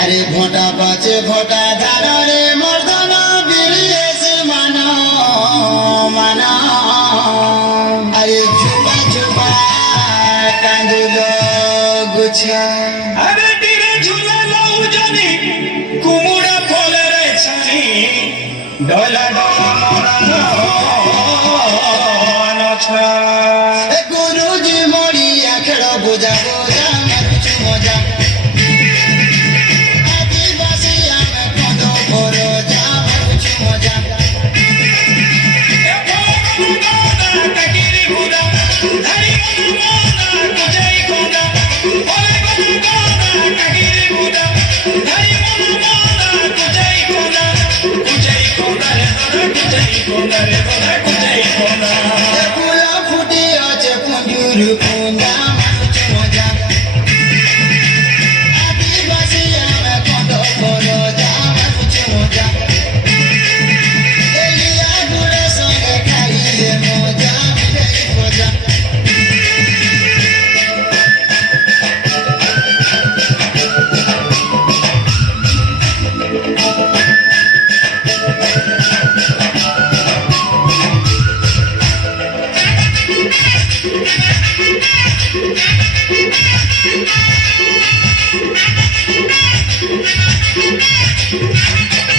আরে ভোটা পাচে ভোটা ধারে মর্দন বিড়িয়েছে মানা মানা আরে ঝুপা ঝুপা কান্দুল গুছা আরে তীরে ঝুলালো জানি কুমুড়া ফলের ছানি ডলা ডলা মরানো নছা গুরুজি মরিয়া খেল বোঝা বোঝা মারুছু মজা আদিবাসী আমি কত বড় যা মারুছু মজা কাকিরি ঘুরা ধারি মনা কুজাই কোনা ওরে কোনা কাকিরি ঘুরা ধারি মনা কুজাই কোনা রে দরা কুজাই কোনা রে দরা কুজাই কোনা ফুল ফুটি আছে পুঞ্জুর পুঞ্জা মারুছু মজা আদিবাসী আমি কত বড় যা মারুছু মজা এলিয়া গুড়ে সঙ্গে খাইলে মজা মিঠাই মজা Thank you.